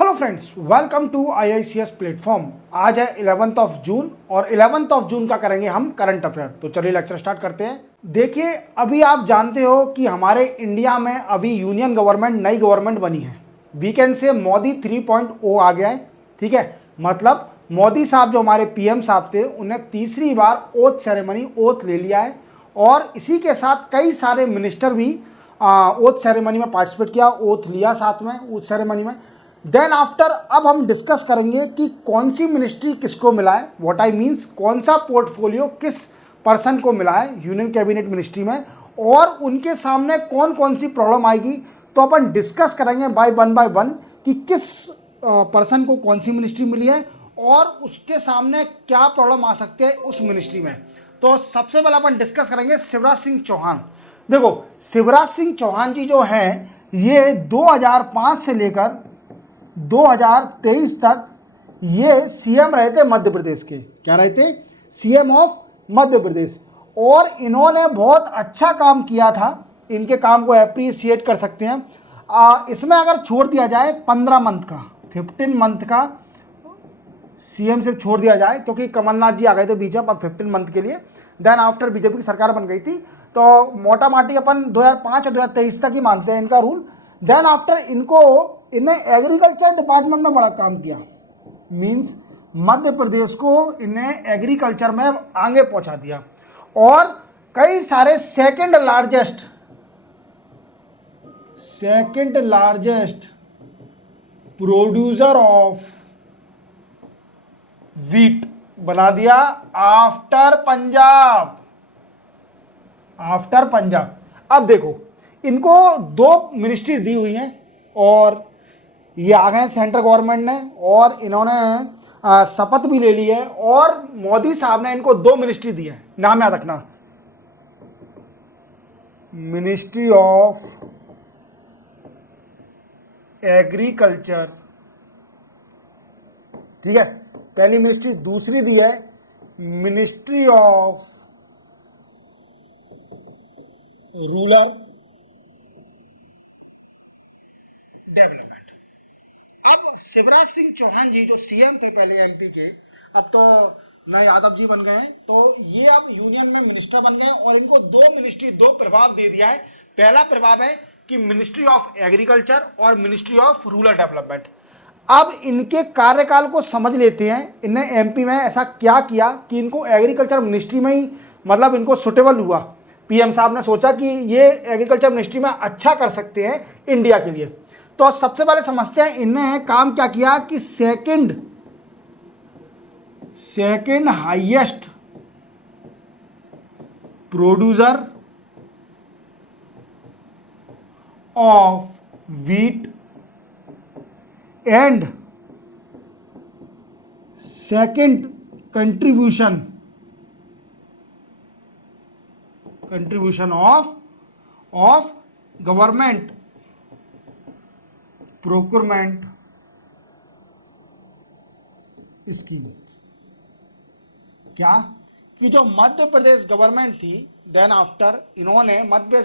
Hello friends, welcome to IICS platform. आज है 11th of June और 11th ऑफ जून का करेंगे हम करंट अफेयर। तो चलिए लेक्चर स्टार्ट करते हैं। देखिए, अभी आप जानते हो कि हमारे इंडिया में अभी यूनियन गवर्नमेंट, नई गवर्नमेंट बनी है। वीकेंड से मोदी 3.0 आ गया है। ठीक है, मतलब मोदी साहब जो हमारे PM साहब थे, उन्हें तीसरी बार ओथ सेरेमनी ओथ ले लिया है और इसी के साथ कई सारे मिनिस्टर भी ओथ सेरेमनी में पार्टिसिपेट किया, ओथ लिया साथ में ओथ सेरेमनी में। देन आफ्टर अब हम डिस्कस करेंगे कि कौन सी मिनिस्ट्री किसको मिला है, व्हाट आई मीन्स कौन सा पोर्टफोलियो किस पर्सन को मिला है यूनियन कैबिनेट मिनिस्ट्री में, और उनके सामने कौन कौन सी प्रॉब्लम आएगी। तो अपन डिस्कस करेंगे बाय वन कि किस पर्सन को कौन सी मिनिस्ट्री मिली है और उसके सामने क्या प्रॉब्लम आ सकते हैं उस मिनिस्ट्री में। तो सबसे पहले अपन डिस्कस करेंगे शिवराज सिंह चौहान। देखो, शिवराज सिंह चौहान जी जो हैं, ये 2005 से लेकर 2023 तक ये CM रहे थे मध्य प्रदेश के। क्या रहे थे? CM ऑफ मध्य प्रदेश। और इन्होंने बहुत अच्छा काम किया था, इनके काम को अप्रिशिएट कर सकते हैं। इसमें अगर छोड़ दिया जाए 15 मंथ का, 15 मंथ का CM सिर्फ छोड़ दिया जाए, क्योंकि कमलनाथ जी आ गए थे बीच में 15 मंथ के लिए। देन आफ्टर बीजेपी की सरकार बन गई थी, तो मोटा माटी अपन 2005 और 2023 तक ही मानते हैं इनका रूल। देन आफ्टर इन्हें एग्रीकल्चर डिपार्टमेंट में बड़ा काम किया, मींस मध्य प्रदेश को इन्हें एग्रीकल्चर में आगे पहुंचा दिया। और कई सारे second largest producer of wheat बना दिया आफ्टर पंजाब। अब देखो, इनको 2 मिनिस्ट्री दी हुई हैं और ये आ गए सेंट्रल गवर्नमेंट ने, और इन्होंने शपथ भी ले ली है। और मोदी साहब ने इनको 2 मिनिस्ट्री दी है, नाम याद रखना, मिनिस्ट्री ऑफ एग्रीकल्चर। ठीक है, पहली मिनिस्ट्री। दूसरी दी है मिनिस्ट्री ऑफ रूरल डेवलपमेंट। अब शिवराज सिंह चौहान जी जो CM थे पहले MP के, अब तो नए यादव जी बन गए हैं, तो ये अब यूनियन में मिनिस्टर बन गए और इनको 2 मिनिस्ट्री, 2 प्रभाव दे दिया है। पहला प्रभाव है कि मिनिस्ट्री ऑफ एग्रीकल्चर और मिनिस्ट्री ऑफ रूरल डेवलपमेंट। अब इनके कार्यकाल को समझ लेते हैं, इन्हें MP में ऐसा क्या किया कि इनको एग्रीकल्चर मिनिस्ट्री में ही मतलब इनको सुटेबल हुआ। PM साहब ने सोचा कि ये एग्रीकल्चर मिनिस्ट्री में अच्छा कर सकते हैं इंडिया के लिए। तो सबसे पहले समझते हैं इन्होंने काम क्या किया कि second highest producer of wheat and second contribution of government procurement scheme. क्या कि जो मध्य प्रदेश गवर्नमेंट थी, देन आफ्टर इन्होंने मध्य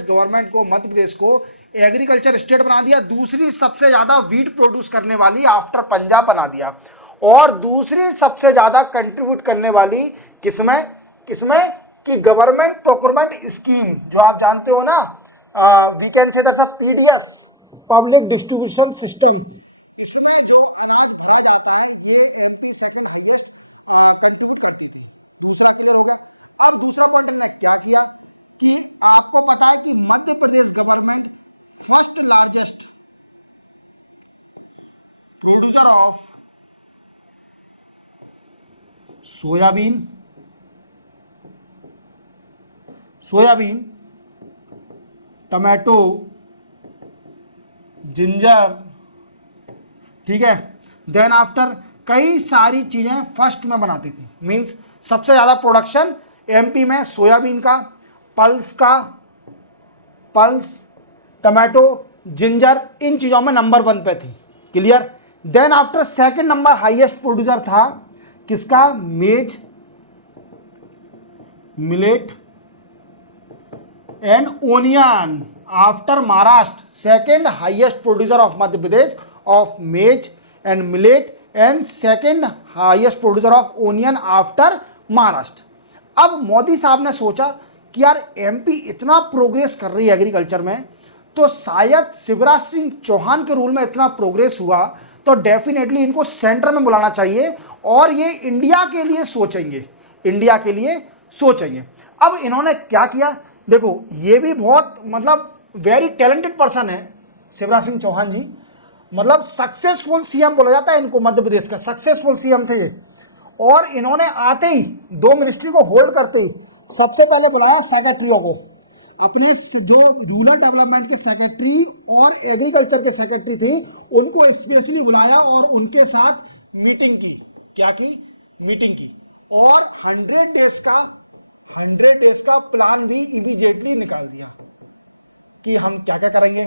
प्रदेश को एग्रीकल्चर स्टेट बना दिया, दूसरी सबसे ज्यादा वीट प्रोड्यूस करने वाली आफ्टर पंजाब बना दिया, और दूसरी सबसे ज्यादा कंट्रीब्यूट करने वाली किसमें कि गवर्नमेंट प्रोक्योरमेंट स्कीम, जो आप जानते हो ना, we can say PDS, public distribution system. इसमें जो अनाज भरा जाता है, ये MP सेकंड हाईएस्ट कंट्रीब्यूट करते थे। दूसरा क्लियर हो गया। और दूसरा पॉइंट हमने क्या किया कि आपको पता है कि Madhya Pradesh government first largest producer of soybean, tomato, ginger. ठीक है, देन आफ्टर कई सारी चीजें फर्स्ट में बनाती थी, मींस सबसे ज्यादा प्रोडक्शन MP में सोयाबीन का, पल्स, टमाटो, जिंजर, इन चीजों में नंबर 1 पे थी। Clear. Then after second number highest producer था किसका? Maize, millet and onion after Maharashtra. Second highest producer of Madhya Pradesh of maize and millet and second highest producer of onion after Maharashtra. अब मोदी साहब ने सोचा कि यार एमपी इतना प्रोग्रेस कर रही है एग्रीकल्चर में, तो शायद शिवराज सिंह चौहान के रूल में इतना प्रोग्रेस हुआ तो डेफिनेटली इनको सेंटर में बुलाना चाहिए और ये इंडिया के लिए सोचेंगे, इंडिया के लिए सोचेंगे। अब इन्होंने क्या किया, देखो ये भी बहुत मतलब वेरी टैलेंटेड पर्सन है शिवराज सिंह चौहान जी, मतलब सक्सेसफुल सीएम बोला जाता है इनको, मध्य प्रदेश का सक्सेसफुल सीएम थे ये। और इन्होंने आते ही 2 मिनिस्ट्री को होल्ड करते ही सबसे पहले बुलाया सेक्रेटरियों को, अपने जो रूरल डेवलपमेंट के सेक्रेटरी और एग्रीकल्चर के सेक्रेटरी थे उनको स्पेशली बुलाया और उनके साथ मीटिंग की। क्या की? मीटिंग की। और 100 डेज का प्लान भी इमीडिएटली निकाल दिया कि हम क्या क्या करेंगे।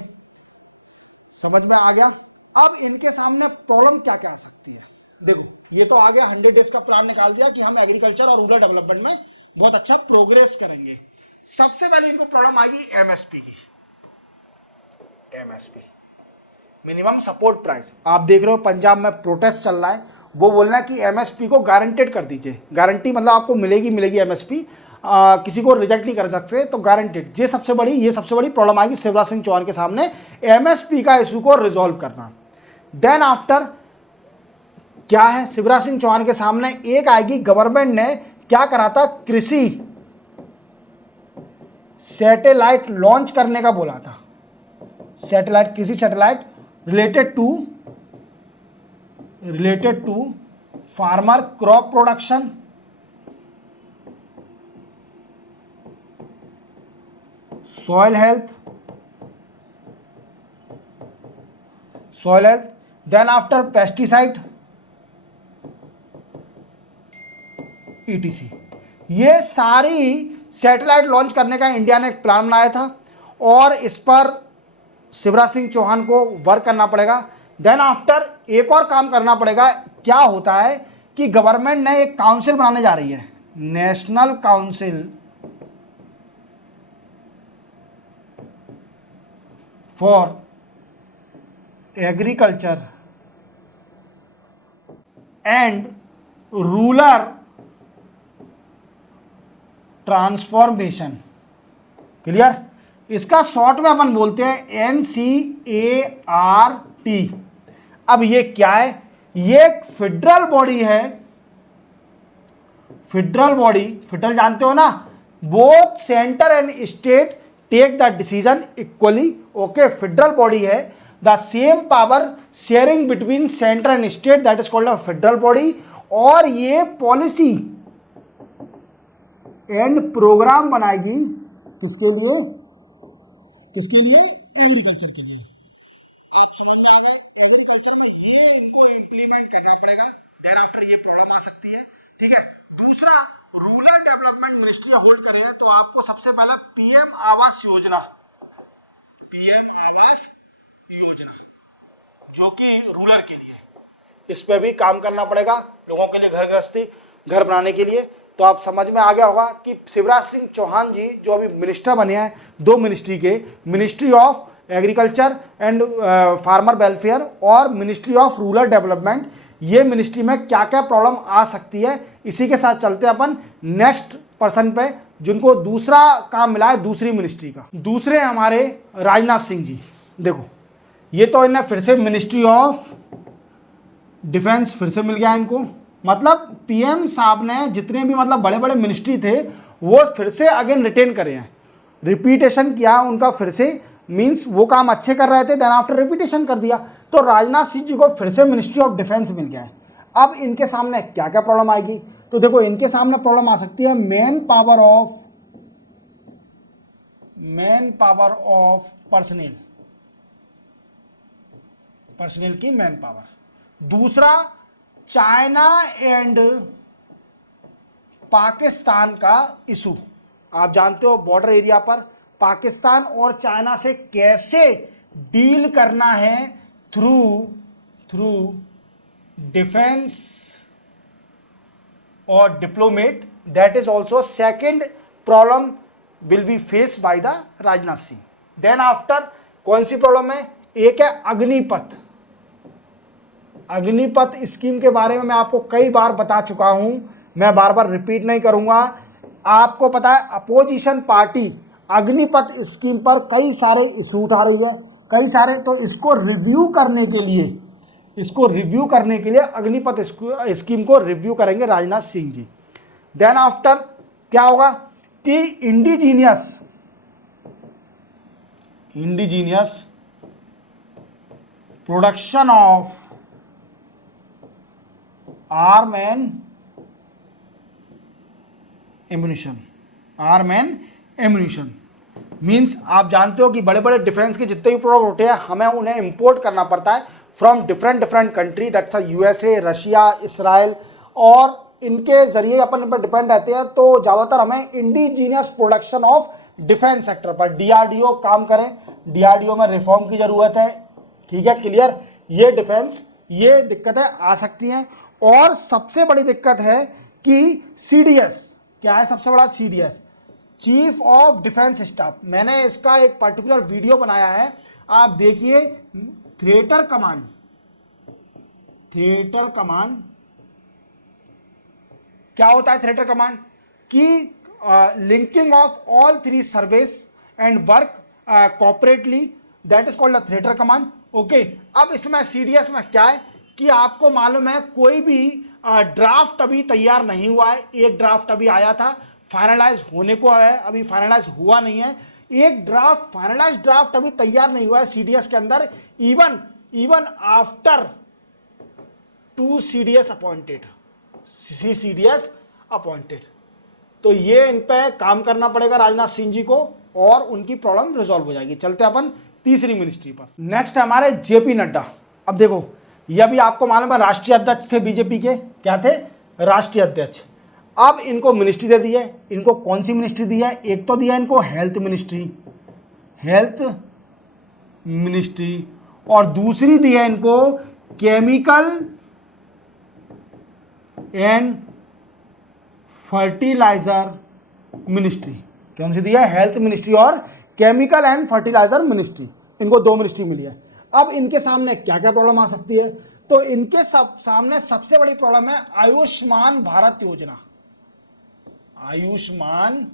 समझ में आ गया? अब इनके सामने प्रॉब्लम क्या क्या आ सकती है, देखो ये तो आ गया, 100 डेज का प्लान निकाल दिया कि हम एग्रीकल्चर और रूरल डेवलपमेंट में बहुत अच्छा प्रोग्रेस करेंगे। सबसे पहले इनको प्रॉब्लम आएगी एमएसपी की। MSP minimum support price. आप देख रहे हो पंजाब में प्रोटेस्ट चल रहा है, वो बोल रहा है कि एमएसपी को गारंटेड कर दीजिए। गारंटी मतलब आपको मिलेगी एमएसपी, किसी को रिजेक्ट नहीं कर सकते, तो गारंटेड। ये सबसे बड़ी प्रॉब्लम आएगी शिवराज सिंह चौहान के सामने, एमएसपी का इशू को रिजॉल्व करना। देन आफ्टर क्या है शिवराज सिंह चौहान के सामने, एक आएगी, गवर्नमेंट ने क्या करा था, कृषि सैटेलाइट लॉन्च करने का बोला था। सैटेलाइट, कृषि satellite related to farmer crop production, soil health, then after pesticide, etc. ये सारी सैटेलाइट लॉन्च करने का इंडिया ने एक प्लान बनाया था और इस पर शिवराज सिंह चौहान को वर्क करना पड़ेगा। देन आफ्टर एक और काम करना पड़ेगा। क्या होता है कि गवर्नमेंट ने एक काउंसिल बनाने जा रही है, national council for agriculture and rural transformation. Clear? इसका शॉर्ट में अपन बोलते हैं NCART। अब ये क्या है? ये एक फेडरल बॉडी है। फेडरल जानते हो ना, both centre and state take the decision equally. Okay, federal body है, the same power sharing between centre and state, that is called a federal body. और ये पॉलिसी एंड प्रोग्राम बनाएगी किसके लिए? एग्रीकल्चर के लिए। आप समझ में आ गए? एग्रीकल्चर में ये इनको इंप्लीमेंट करना पड़ेगा। देन आफ्टर ये प्रॉब्लम आ सकती है। ठीक है। दूसरा, रूरल डेवलपमेंट मिनिस्ट्री होल्ड करेगा तो आपको सबसे पहला पीएम आवास योजना जो कि रूरल के लिए, इस पे भी काम करना पड़ेगा लोगों के लिए, घर बनाने के लिए। तो आप समझ में आ गया होगा कि शिवराज सिंह चौहान जी जो अभी मिनिस्टर बने हैं 2 मिनिस्ट्री के, ministry of agriculture and farmer welfare और मिनिस्ट्री ऑफ रूरल डेवलपमेंट, ये मिनिस्ट्री में क्या क्या प्रॉब्लम आ सकती है। इसी के साथ चलते हैं अपन नेक्स्ट पर्सन पे जिनको दूसरा काम मिला है दूसरी मिनिस्ट्री का। दूसरे हमारे राजनाथ सिंह जी। देखो ये तो इन्हें फिर से मिनिस्ट्री ऑफ डिफेंस फिर से मिल गया इनको, मतलब पीएम साहब ने जितने भी मतलब बड़े बड़े मिनिस्ट्री थे वो फिर से अगेन रिटेन करे हैं, रिपीटेशन किया उनका फिर से, मींस वो काम अच्छे कर रहे थे, देन आफ्टर रिपीटेशन कर दिया। तो राजनाथ सिंह जी को फिर से मिनिस्ट्री ऑफ डिफेंस मिल गया है। अब इनके सामने क्या क्या प्रॉब्लम आएगी? तो देखो इनके सामने प्रॉब्लम आ सकती है मैन पावर ऑफ पर्सनल की मैन पावर। दूसरा, चाइना एंड पाकिस्तान का इशू। आप जानते हो बॉर्डर एरिया पर पाकिस्तान और चाइना से कैसे डील करना है थ्रू डिफेंस और diplomat. That is also second problem will be face by the Rajnath Singh. Then after कौन सी प्रॉब्लम है? एक है अग्निपथ। अग्निपथ स्कीम के बारे में मैं आपको कई बार बता चुका हूं, मैं बार बार रिपीट नहीं करूंगा। आपको पता है अपोजिशन पार्टी अग्निपथ स्कीम पर कई सारे इशू उठा रही है, कई सारे, तो इसको रिव्यू करने के लिए अग्निपथ स्कीम को रिव्यू करेंगे राजनाथ सिंह जी। देन आफ्टर क्या होगा कि indigenous production of arm and ammunition means आप जानते हो कि बड़े बड़े डिफेंस के जितने भी प्रोडक्ट होते हैं हमें उन्हें इंपोर्ट करना पड़ता है from different country, that's USA, Russia, Israel, और इनके जरिए अपन पर डिपेंड रहते हैं। तो ज़्यादातर हमें indigenous production of defence sector पर डीआरडीओ काम करें, डीआरडीओ में रिफॉर्म की ज़रूरत है। ठीक है, क्लियर। ये डिफेंस, ये दिक्कतें आ सकती हैं। और सबसे बड़ी दिक्कत है कि सीडीएस क्या है, सबसे बड़ा CDS chief of defence staff. मैंने इसका एक पर्टिकुलर वीडियो बनाया है, आप देखिए। थिएटर कमांड क्या होता है? थिएटर कमांड की linking of all three service and work cooperatively, that is called the theatre command. Okay, अब इसमें सीडीएस में क्या है कि आपको मालूम है कोई भी ड्राफ्ट अभी तैयार नहीं हुआ है। एक ड्राफ्ट अभी आया था, फाइनलाइज होने को है, अभी फाइनलाइज हुआ नहीं है। एक ड्राफ्ट, फाइनलाइज ड्राफ्ट अभी तैयार नहीं हुआ है सीडीएस के अंदर, even after 2 CDS appointed, CDS appointed. तो ये इन पे काम करना पड़ेगा राजनाथ सिंह जी को और उनकी प्रॉब्लम रिजॉल्व हो जाएगी। चलते अपन तीसरी मिनिस्ट्री पर। नेक्स्ट हमारे जेपी नड्डा। अब देखो, यह भी आपको मालूम है राष्ट्रीय अध्यक्ष थे बीजेपी के, क्या थे? राष्ट्रीय अध्यक्ष। अब इनको मिनिस्ट्री दे दी है। इनको कौन सी मिनिस्ट्री दी है? एक तो दिया इनको हेल्थ मिनिस्ट्री, और दूसरी दी है इनको केमिकल एंड फर्टिलाइजर मिनिस्ट्री। कौन सी दी है? हेल्थ मिनिस्ट्री और केमिकल एंड फर्टिलाइजर मिनिस्ट्री। इनको 2 मिनिस्ट्री मिली है। अब इनके सामने क्या क्या प्रॉब्लम आ सकती है? तो इनके सामने सबसे बड़ी प्रॉब्लम है आयुष्मान भारत योजना। आयुष्मान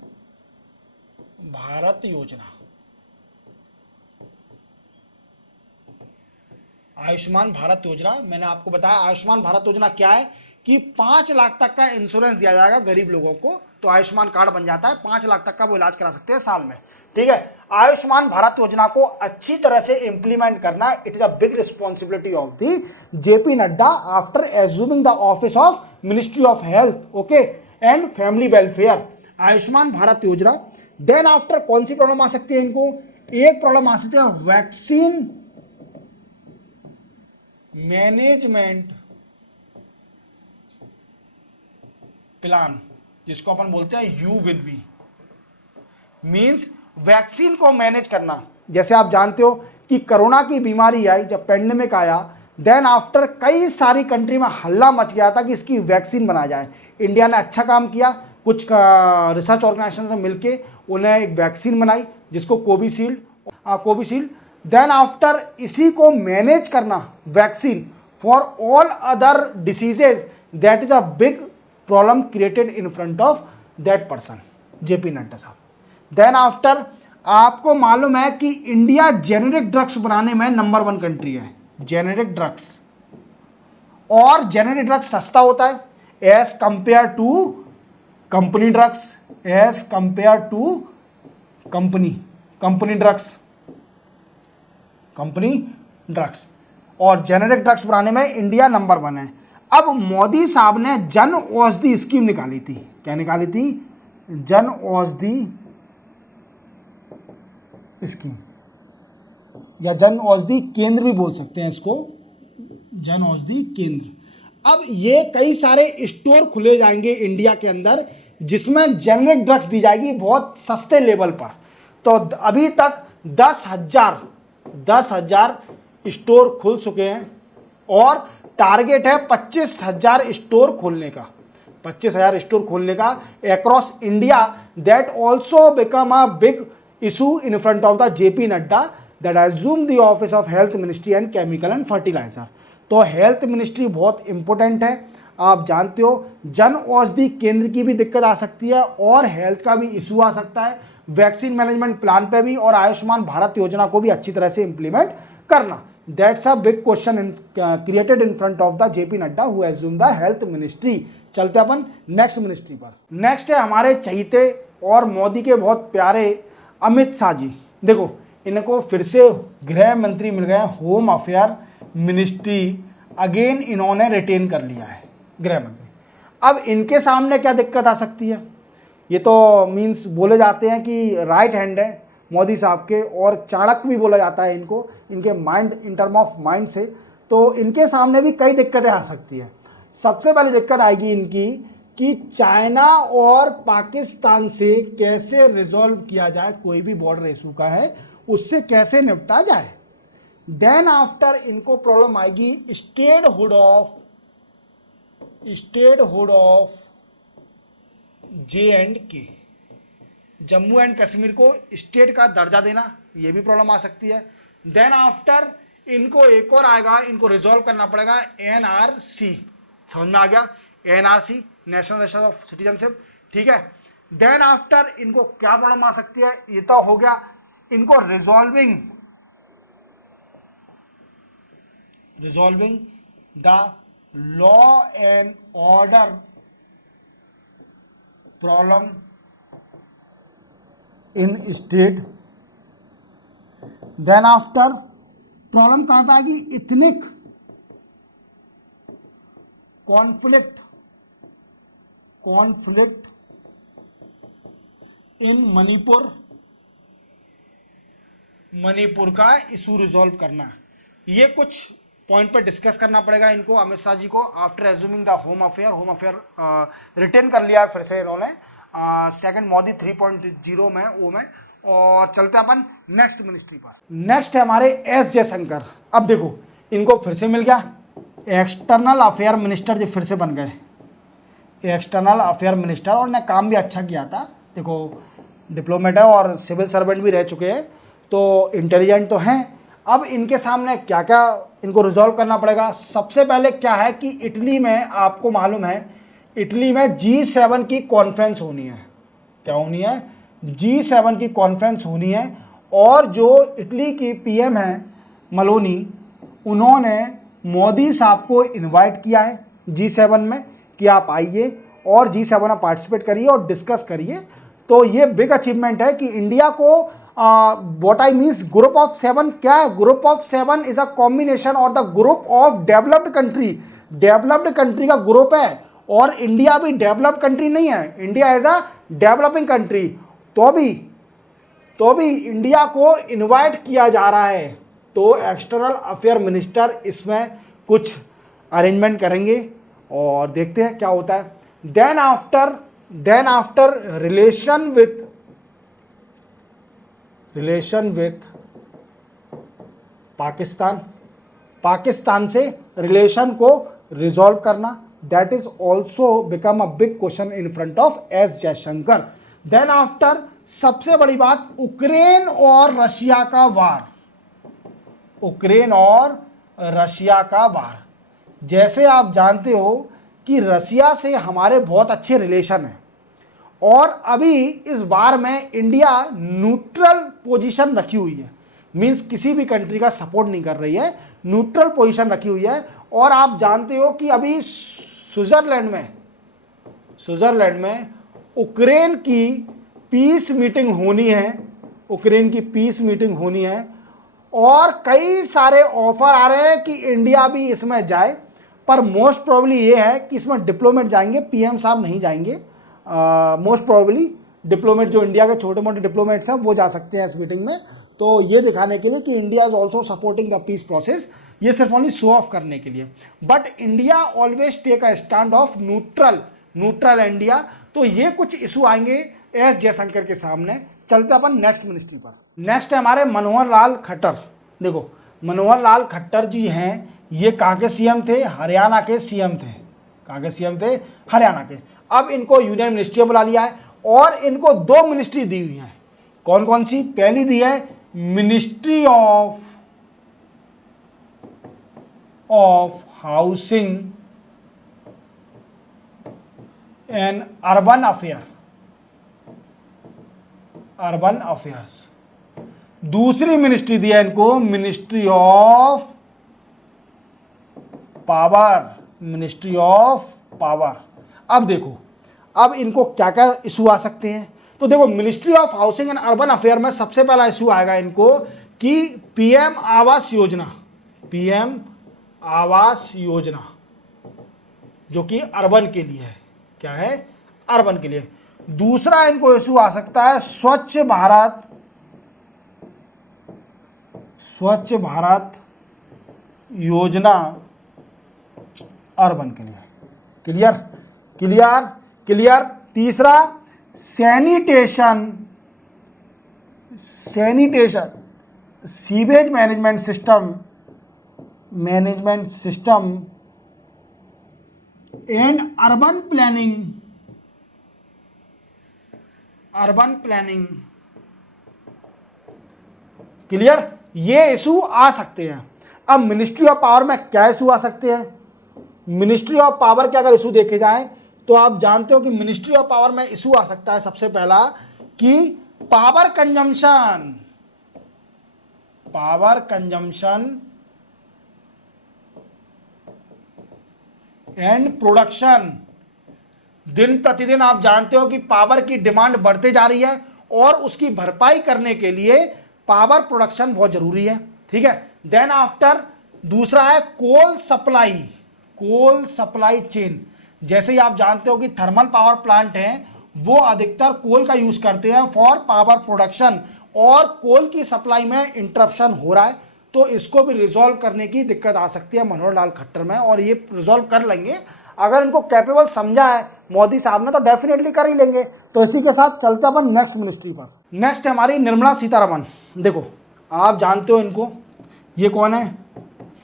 भारत योजना, मैंने आपको बताया आयुष्मान भारत योजना क्या है कि 5 लाख तक का इंश्योरेंस दिया जाएगा गरीब लोगों को। तो आयुष्मान कार्ड बन जाता है, 5 लाख तक का वो इलाज करा सकते हैं साल में। ठीक है, आयुष्मान भारत योजना को अच्छी तरह से इंप्लीमेंट करना, it is a big responsibility of the JP Nadda after assuming the office of ministry of health, okay, and family welfare. Ayushman Bharat Yojana. Then after कौन सी प्रॉब्लम आ सकती है इनको? एक प्रॉब्लम आ सकती है वैक्सीन मैनेजमेंट प्लान, जिसको अपन बोलते हैं यूविनबी, मींस वैक्सीन को मैनेज करना। जैसे आप जानते हो कि कोरोना की बीमारी आई, जब पेंडेमिक आया, देन आफ्टर कई सारी कंट्री में हल्ला मच गया था कि इसकी वैक्सीन बनाया जाए। इंडिया ने अच्छा काम किया, कुछ रिसर्च ऑर्गेनाइजेशन से मिलके उन्हें एक वैक्सीन बनाई जिसको कोविशील्ड। देन आफ्टर इसी को मैनेज करना vaccine for all other diseases, that is a big problem created in front of that person, JP Nadda साहब। देन आफ्टर आपको मालूम है कि इंडिया जेनेरिक ड्रग्स बनाने में नंबर 1 कंट्री है, जेनेरिक ड्रग्स। और जेनेरिक ड्रग्स सस्ता होता है as compare to company drugs, company drugs. और जेनेरिक ड्रग्स बनाने में इंडिया नंबर 1 है। अब मोदी साहब ने जन औषधि स्कीम निकाली थी। क्या निकाली थी? जन औषधि स्कीम, या जन औषधि केंद्र भी बोल सकते हैं इसको, जन औषधि केंद्र। अब ये कई सारे स्टोर खुले जाएंगे इंडिया के अंदर जिसमें जेनेरिक ड्रग्स दी जाएगी बहुत सस्ते लेवल पर। तो अभी तक 10,000 स्टोर खुल चुके हैं और टारगेट है 25,000 स्टोर खोलने का, 25,000 स्टोर खोलने का across India. That also become a big issue in front of the JP Nadda that assume the office of health ministry and chemical and fertiliser. तो तो हेल्थ मिनिस्ट्री बहुत इंपॉर्टेंट है। आप जानते हो जन औषधि केंद्र की भी दिक्कत आ सकती है और हेल्थ का भी इशू आ सकता है, वैक्सीन मैनेजमेंट प्लान पे भी, और आयुष्मान भारत योजना को भी अच्छी तरह से इंप्लीमेंट करना। That's a big question created in front of the JP Nadda who assume the health ministry. चलते अपन नेक्स्ट मिनिस्ट्री पर। नेक्स्ट है हमारे चहीते और मोदी के बहुत प्यारे अमित शाह जी। देखो इनको फिर से गृह मंत्री मिल गए, होम अफेयर मिनिस्ट्री अगेन इन्होंने रिटेन कर लिया है गृह मंत्री। अब इनके सामने क्या दिक्कत आ सकती है, ये तो मीन्स बोले जाते हैं कि राइट हैंड है मोदी साहब के, और चाणक्य भी बोला जाता है इनको, इनके mind in term of mind से, तो इनके सामने भी कई दिक्कतें आ सकती है। सबसे पहली दिक्कत आएगी इनकी कि चाइना और पाकिस्तान से कैसे रिजॉल्व किया जाए, कोई भी बॉर्डर इशू का है उससे कैसे निपटा जाए। देन आफ्टर इनको प्रॉब्लम आएगी statehood of J&K, Jammu and Kashmir को स्टेट का दर्जा देना, ये भी प्रॉब्लम आ सकती है। देन आफ्टर इनको एक और आएगा, इनको रिजॉल्व करना पड़ेगा NRC, समझ में आ गया, NRC national register of citizenship, ठीक है। देन आफ्टर इनको क्या प्रॉब्लम आ सकती है, ये तो हो गया, इनको resolving the law and order problem in state. Then after problem कहां पे आएगी, इथनिक कॉन्फ्लिक्ट इन मणिपुर का इशू रिजॉल्व करना। ये कुछ पॉइंट पर डिस्कस करना पड़ेगा इनको, अमित शाह जी को, after assuming the home affair retain कर लिया है फिर से इन्होंने सेकंड मोदी 3.0 में वो में। और चलते अपन नेक्स्ट मिनिस्ट्री पर। नेक्स्ट है हमारे एस जयशंकर। अब देखो इनको फिर से मिल गया एक्सटर्नल अफेयर मिनिस्टर, जो फिर से बन गए एक्सटर्नल अफेयर मिनिस्टर, और ने काम भी अच्छा किया था। देखो डिप्लोमेट है और सिविल सर्वेंट भी रह चुके हैं, तो इंटेलिजेंट तो हैं। अब इनके सामने क्या क्या इनको रिजॉल्व करना पड़ेगा। सबसे पहले क्या है कि इटली में, आपको मालूम है इटली में G7 की कॉन्फ्रेंस होनी है। क्या होनी है, G7 की कॉन्फ्रेंस होनी है, और जो इटली की PM है मलोनी, उन्होंने मोदी साहब को इनवाइट किया है G7 में कि आप आइए और G7 में पार्टिसिपेट करिए और डिस्कस करिए। तो ये बिग अचीवमेंट है कि इंडिया को what I means group of 7 क्या है, group of 7 is a combination और the group of developed country. Developed country का ग्रुप है, और इंडिया भी डेवलप्ड कंट्री नहीं है, India as a developing country, तो भी इंडिया को इनवाइट किया जा रहा है। तो एक्सटर्नल अफेयर मिनिस्टर इसमें कुछ अरेंजमेंट करेंगे और देखते हैं क्या होता है। Then after relation with Pakistan से रिलेशन को रिजॉल्व करना, that is also become a big question in front of S Jaishankar. Then after सबसे बड़ी बात, यूक्रेन और रशिया का वार। जैसे आप जानते हो कि रशिया से हमारे बहुत अच्छे रिलेशन हैं, और अभी इस बार में इंडिया न्यूट्रल पोजीशन रखी हुई है, मींस किसी भी कंट्री का सपोर्ट नहीं कर रही है, न्यूट्रल पोजीशन रखी हुई है। और आप जानते हो कि अभी स्विट्जरलैंड में यूक्रेन की पीस मीटिंग होनी है, और कई सारे ऑफर आ रहे हैं कि इंडिया भी इसमें जाए, पर मोस्ट प्रोबेबली ये है कि इसमें डिप्लोमेट जाएंगे, PM साहब नहीं जाएंगे। मोस्ट प्रोबेबली डिप्लोमेट, जो इंडिया के छोटे मोटे डिप्लोमेट्स हैं वो जा सकते हैं इस मीटिंग में। तो ये दिखाने के लिए कि India is also supporting the peace process, ये सिर्फ ओनली शो ऑफ करने के लिए। But India always take a stand of neutral India. तो ये कुछ इशू आएंगे एस जयशंकर के सामने। चलते अपन नेक्स्ट मिनिस्ट्री पर। नेक्स्ट है हमारे मनोहर लाल खट्टर। देखो मनोहर लाल खट्टर जी हैं, ये कहाँ के CM थे, हरियाणा के CM थे। कहाँ के CM थे, हरियाणा के। अब इनको यूनियन मिनिस्ट्री बुला लिया है, और इनको 2 मिनिस्ट्री दी हुई हैं। कौन कौन सी, पहली दी है ministry of housing and urban affairs. दूसरी मिनिस्ट्री दिया इनको मिनिस्ट्री ऑफ पावर। अब देखो, अब इनको क्या क्या इशू आ सकते हैं। तो देखो, ministry of housing and urban affair में सबसे पहला इशू आएगा इनको कि पीएम आवास योजना जो कि अर्बन के लिए है। क्या है? अर्बन के लिए। दूसरा इनको इशू आ सकता है स्वच्छ भारत योजना अर्बन के लिए। क्लियर। तीसरा sanitation sewage management system and urban planning. Clear? ये इशू आ सकते हैं। अब मिनिस्ट्री ऑफ पावर में क्या इशू आ सकते हैं? मिनिस्ट्री ऑफ पावर के अगर इशू देखे जाएं तो आप जानते हो कि मिनिस्ट्री ऑफ पावर में इशू आ सकता है सबसे पहला कि पावर कंजम्पशन एंड प्रोडक्शन। दिन प्रतिदिन आप जानते हो कि पावर की डिमांड बढ़ते जा रही है और उसकी भरपाई करने के लिए पावर प्रोडक्शन बहुत जरूरी है। ठीक है। देन आफ्टर दूसरा है कोल सप्लाई चेन। जैसे ही आप जानते हो कि थर्मल पावर प्लांट हैं वो अधिकतर कोल का यूज करते हैं फॉर पावर प्रोडक्शन, और कोल की सप्लाई में इंटरप्शन हो रहा है, तो इसको भी रिजॉल्व करने की दिक्कत आ सकती है मनोहर लाल खट्टर में, और ये रिजॉल्व कर लेंगे अगर इनको कैपेबल समझा है मोदी साहब ने तो डेफिनेटली कर ही लेंगे। तो इसी के साथ चलते अपन नेक्स्ट मिनिस्ट्री पर। नेक्स्ट है हमारी निर्मला सीतारमण। देखो, आप जानते हो इनको, ये कौन है?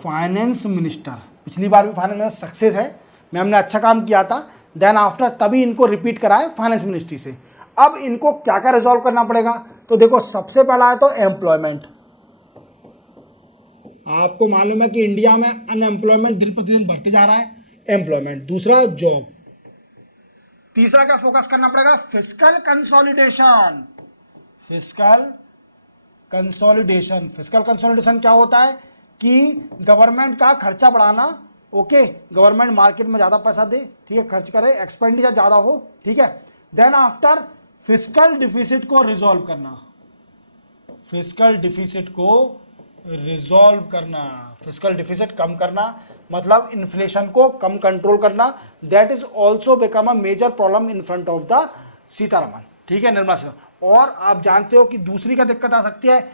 Finance minister. पिछली बार भी फाइनेंस मिनिस्टर सक्सेस है, मैम ने अच्छा काम किया था। देन आफ्टर तभी इनको रिपीट कराए फाइनेंस मिनिस्ट्री से। अब इनको क्या क्या रिजॉल्व करना पड़ेगा? तो देखो, सबसे पहला है तो एम्प्लॉयमेंट। आपको मालूम है कि इंडिया में अनएम्प्लॉयमेंट दिन प्रतिदिन बढ़ते जा रहा है, एम्प्लॉयमेंट। दूसरा जॉब। तीसरा क्या फोकस करना पड़ेगा? फिस्कल कंसोलिडेशन क्या होता है कि गवर्नमेंट का खर्चा बढ़ाना। ओके, गवर्नमेंट मार्केट में ज्यादा पैसा दे, ठीक है, खर्च करे, एक्सपेंडिचर ज्यादा हो, ठीक है। देन आफ्टर फिस्कल डिफिसिट को रिजॉल्व करना, फिस्कल डिफिसिट कम करना, मतलब इन्फ्लेशन को कम कंट्रोल करना। That is also become a major problem in front of the Sitharaman, ठीक है, निर्मला सीतारमण। और आप जानते हो कि दूसरी का दिक्कत आ सकती है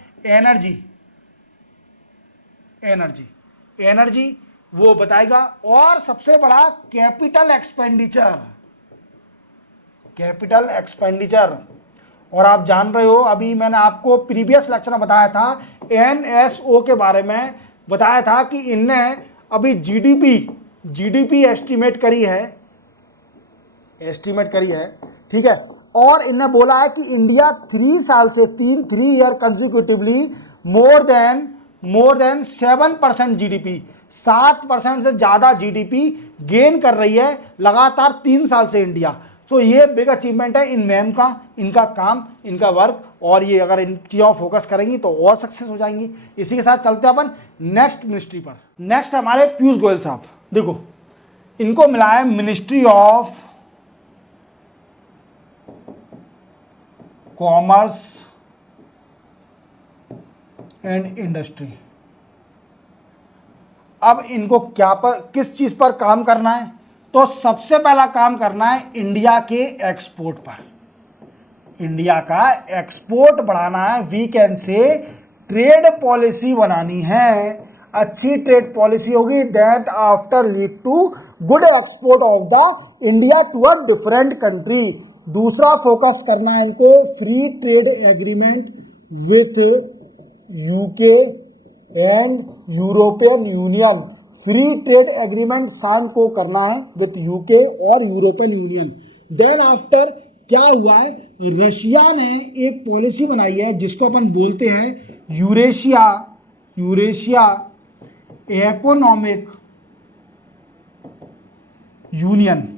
एनर्जी, वो बताएगा। और सबसे बड़ा कैपिटल एक्सपेंडिचर। और आप जान रहे हो, अभी मैंने आपको प्रीवियस लेक्चर में बताया था, एनएसओ के बारे में बताया था कि इनने अभी जीडीपी एस्टिमेट करी है, ठीक है। और इनने बोला है कि इंडिया 3 साल से 3 year consecutively more than 7% GDP, 7% से ज्यादा जीडीपी गेन कर रही है लगातार 3 साल से इंडिया। तो ये बिग अचीवमेंट है इन मैम का, इनका काम, इनका वर्क, और ये अगर इन चीज़ों फोकस करेंगी तो और सक्सेस हो जाएंगी। इसी के साथ चलते हैं अपन नेक्स्ट मिनिस्ट्री पर। नेक्स्ट हमारे पीयूष गोयल साहब। देखो, इनको मिला है ministry of commerce and industry. अब इनको किस चीज पर काम करना है? तो सबसे पहला काम करना है इंडिया के एक्सपोर्ट पर। इंडिया का एक्सपोर्ट बढ़ाना है, we can say trade policy बनानी है, अच्छी ट्रेड पॉलिसी होगी, that after lead to good export of the India to a different country. दूसरा फोकस करना है इनको free trade agreement with UK and European Union. Free trade agreement sign को करना है विथ यूके और यूरोपियन यूनियन। देन आफ्टर क्या हुआ है, रशिया ने एक पॉलिसी बनाई है जिसको अपन बोलते हैं यूरेशिया इकोनॉमिक यूनियन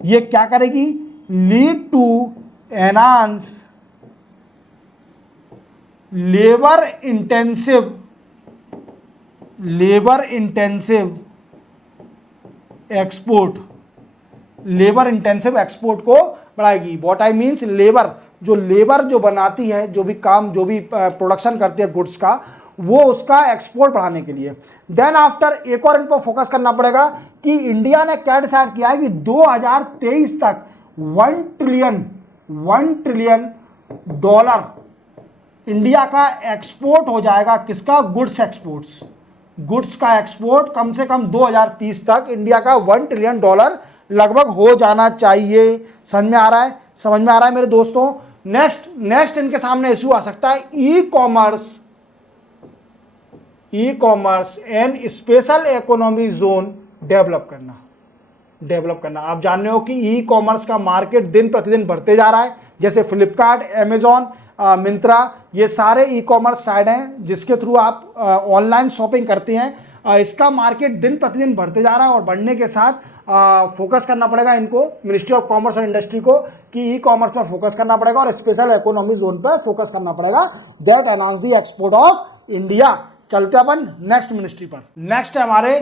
ये क्या करेगी, lead to enhance labour intensive export, labour intensive export को बढ़ाएगी। व्हाट आई मीन्स, लेबर जो बनाती है, जो भी प्रोडक्शन करती है गुड्स का, वो उसका एक्सपोर्ट बढ़ाने के लिए। देन आफ्टर एक और इन पर फोकस करना पड़ेगा कि इंडिया ने क्या डिसाइड किया है कि 2023 तक 1 ट्रिलियन डॉलर इंडिया का एक्सपोर्ट हो जाएगा। किसका? गुड्स का एक्सपोर्ट कम से कम 2030 तक इंडिया का 1 ट्रिलियन डॉलर लगभग हो जाना चाहिए। समझ में आ रहा है मेरे दोस्तों। नेक्स्ट इनके सामने इशू आ सकता है e commerce and special economy zone develop करना। आप जान रहे हो कि ई कॉमर्स का मार्केट दिन प्रतिदिन बढ़ते जा रहा है। जैसे फ्लिपकार्ट, अमेजॉन, मिंत्रा, ये सारे ई कॉमर्स साइट हैं जिसके थ्रू आप ऑनलाइन शॉपिंग करते हैं। इसका मार्केट दिन प्रतिदिन बढ़ते जा रहा है और बढ़ने के साथ फोकस करना पड़ेगा इनको, ministry of commerce and industry को, कि ई कॉमर्स पर फोकस करना पड़ेगा और स्पेशल इकोनॉमी जोन पर फोकस करना पड़ेगा। That enhance the export of India. चलते अपन नेक्स्ट मिनिस्ट्री पर। नेक्स्ट है हमारे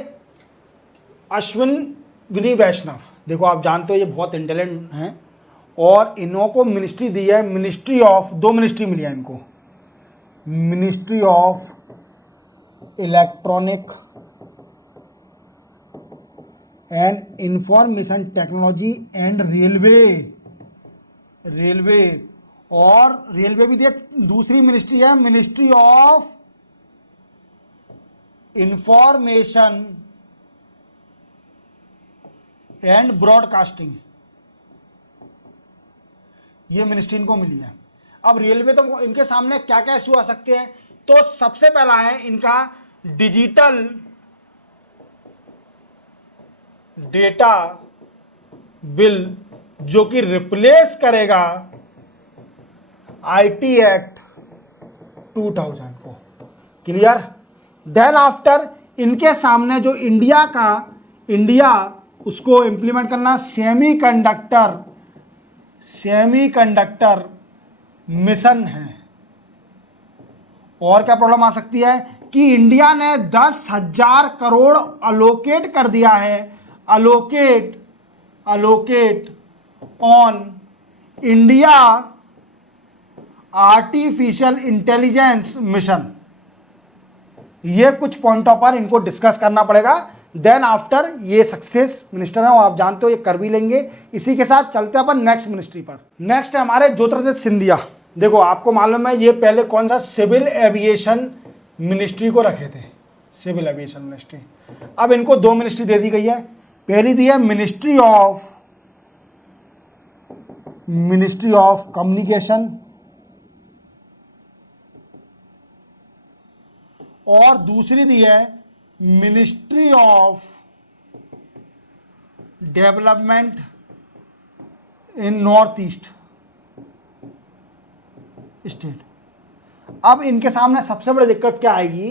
अश्विनी वैष्णव। देखो आप जानते हो ये बहुत इंटेलिजेंट हैं और इन्हों को मिनिस्ट्री दी है, दो मिनिस्ट्री मिली है इनको, ministry of electronic and information technology and railway और रेलवे भी दिया। दूसरी मिनिस्ट्री है ministry of information and broadcasting, ये मिनिस्ट्री इनको मिली है। अब रेलवे तो इनके सामने क्या क्या इशू आ सकते हैं, तो सबसे पहला है इनका डिजिटल डेटा बिल, जो कि रिप्लेस करेगा आईटी एक्ट 2000 को। क्लियर? देन आफ्टर इनके सामने जो इंडिया उसको इंप्लीमेंट करना सेमीकंडक्टर मिशन है। और क्या प्रॉब्लम आ सकती है कि इंडिया ने 10,000 करोड़ अलोकेट कर दिया है, allocate on India artificial intelligence mission. ये कुछ पॉइंटों पर इनको डिस्कस करना पड़ेगा। देन आफ्टर ये सक्सेस मिनिस्टर है और आप जानते हो ये कर भी लेंगे। इसी के साथ चलते हैं अपन नेक्स्ट मिनिस्ट्री पर। नेक्स्ट है हमारे ज्योतिरादित्य सिंधिया। देखो आपको मालूम है ये पहले कौन सा सिविल एविएशन मिनिस्ट्री को रखे थे, सिविल एविएशन मिनिस्ट्री। अब इनको दो मिनिस्ट्री दे दी गई है। पहली दी है मिनिस्ट्री ऑफ कम्युनिकेशन और दूसरी दी है ministry of development in north east state. अब इनके सामने सबसे बड़ी दिक्कत क्या आएगी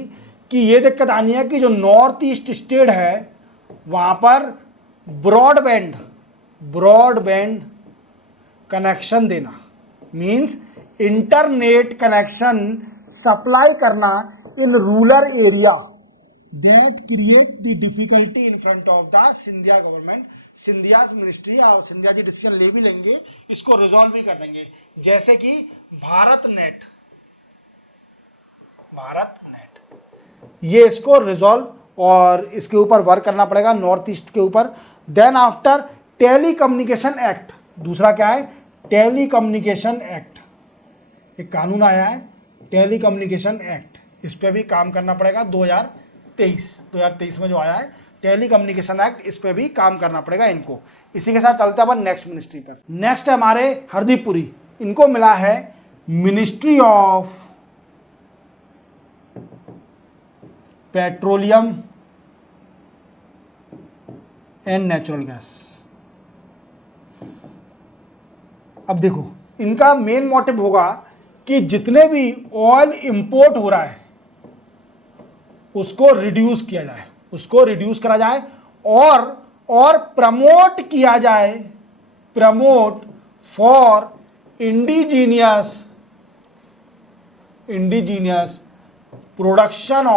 कि ये दिक्कत आनी है कि जो नॉर्थ ईस्ट स्टेट है वहां पर ब्रॉडबैंड कनेक्शन देना, मींस इंटरनेट कनेक्शन सप्लाई करना in rural area. That create the difficulty in front of the Scindia government. Scindias ministry और सिंधिया जी डिसीजन ले भी लेंगे, इसको रिजॉल्व भी कर देंगे। जैसे कि भारत नेट ये इसको रिजॉल्व और इसके ऊपर वर्क करना पड़ेगा नॉर्थ ईस्ट के ऊपर। देन आफ्टर टेलीकम्युनिकेशन एक्ट, दूसरा क्या है टेलीकम्युनिकेशन एक्ट, एक कानून आया है टेलीकम्युनिकेशन एक्ट, इस पर भी काम करना पड़ेगा। 2023 में जो आया है टेलीकम्युनिकेशन एक्ट, इस पर भी काम करना पड़ेगा इनको। इसी के साथ चलते हैं अपन नेक्स्ट मिनिस्ट्री पर। नेक्स्ट है हमारे हरदीप पुरी। इनको मिला है ministry of petroleum and natural gas. अब देखो इनका मेन मोटिव होगा कि जितने भी ऑयल इंपोर्ट हो रहा है उसको रिड्यूस करा जाए और और प्रमोट किया जाए, promote for indigenous production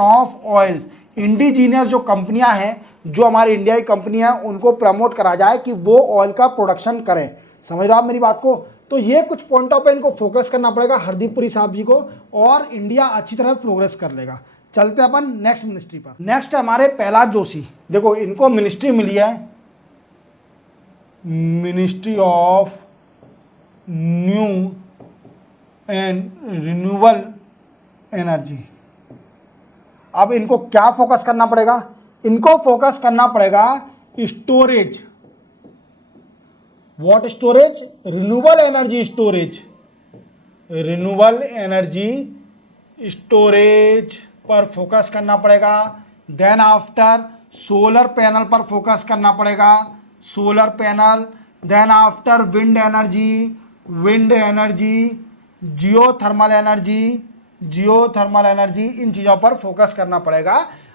of oil. Indigenous जो कंपनियां हैं, जो हमारी इंडिया की कंपनियां हैं, उनको प्रमोट करा जाए कि वो ऑयल का प्रोडक्शन करें। समझ रहे हो आप मेरी बात को? तो ये कुछ पॉइंटों पे इनको फोकस करना पड़ेगा हरदीप पुरी साहब जी को, और इंडिया अच्छी तरह प्रोग्रेस कर लेगा। चलते हैं अपन नेक्स्ट मिनिस्ट्री पर। नेक्स्ट है हमारे प्रहलाद जोशी। देखो इनको मिनिस्ट्री मिली है ministry of new and renewable energy. अब इनको क्या फोकस करना पड़ेगा? इनको फोकस करना पड़ेगा storage. What storage? Renewable energy storage. Renewable energy storage पर फोकस करना पड़ेगा। देन आफ्टर सोलर पैनल पर फोकस करना पड़ेगा, solar panel. Then after wind energy, geothermal energy, इन चीज़ों पर फोकस करना पड़ेगा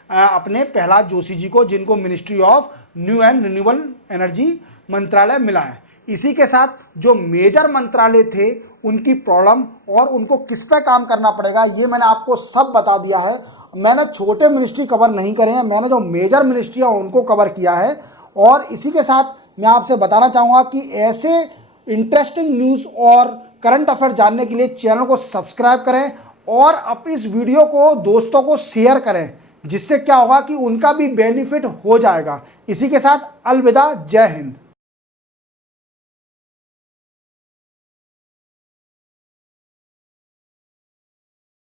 अपने प्रहलाद जोशी जी को, जिनको ministry of new and renewable energy मंत्रालय मिला है। इसी के साथ जो मेजर मंत्रालय थे उनकी प्रॉब्लम और उनको किस पे काम करना पड़ेगा, ये मैंने आपको सब बता दिया है। मैंने छोटे मिनिस्ट्री कवर नहीं करे हैं, मैंने जो मेजर मिनिस्ट्री है उनको कवर किया है। और इसी के साथ मैं आपसे बताना चाहूँगा कि ऐसे इंटरेस्टिंग न्यूज़ और करंट अफेयर जानने के लिए चैनल को सब्सक्राइब करें और अब इस वीडियो को दोस्तों को शेयर करें, जिससे क्या होगा कि उनका भी बेनिफिट हो जाएगा। इसी के साथ अलविदा, जय हिंद।